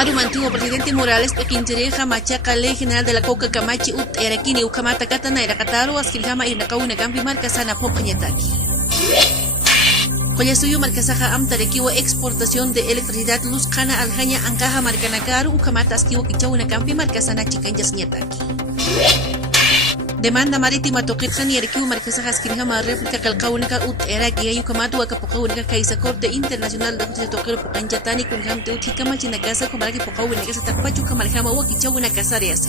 Arum antiguo presidente Morales pequinchereja machaca ley general de la coca camachi ut erakini ukamata katana erakataru askilhama irnakauna kampi marca sana popañataki. Collasuyo marcasaja amtarekiwa exportación de electricidad luz kana aljaña ancaja marcanakaru ukamata askiwa kichauna kampi marca sana chikanjas ñataki. Demanda marítima toquirjan y arquivo marcasaja askilhama réplica calcaunica ut eraki ayukamatu acapocaunica kaisa corte internacional de justicia toquero pocanchatani kunhamte ut hikamachina casa kumaraki pocaunica sa tapachu kamalhama wakichauna casare así.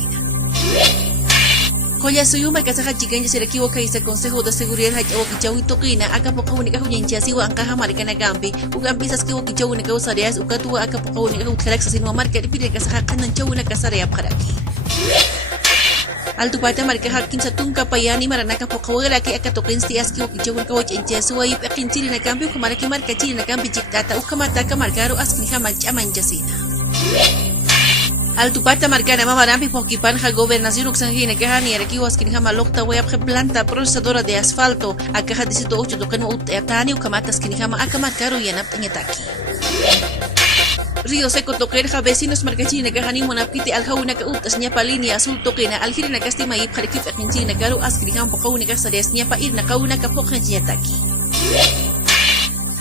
Collasuyo marcasaja chikanjas arquivo kaisa consejo de seguridad hachawa kichawi toquina acapocaunica huyanchasiwa ancaja marcana gambi ugampisas que wakichaunica usareas ukatua acapocaunica utjalaxa sinua marca ripire casaja kananchauna casare aparaki. Altupata marca hakin satunka payani maranaka pokawala ki akatokensti aski wakichawun kawach enchasuwa yip akinchiri na kambi kumaraki marca chiri na kambi chiktata ukamata kamarkaro aski hama chamanchasina. Altupata marca na mamarampi pokipan ha gobernación uxangina kahani araki aski hama lokta wayap planta procesadora de asfalto akaha disito ocho tokeno utani ukamata aski hama akamarkaro yanap tanyataki. Río Seco toquerja vecinos marcachina kahani monapite aljauna ka utas ñapa línea azul toquena aljirina kastima yip harikif akinchina karu askrihan pokauna kasares ñapa irna kauna ka poqanchiyataki.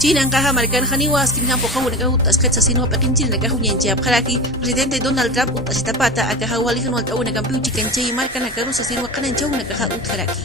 China ankaja marcan janiwa askrihan pokauna ka utas katsasino pakinchina kahunyanchia paraki presidente Donald Trump utas tapata akaha walihan waltauna kampiuchi kanchei marcan karu sasino kananchauna kaha utkaraki.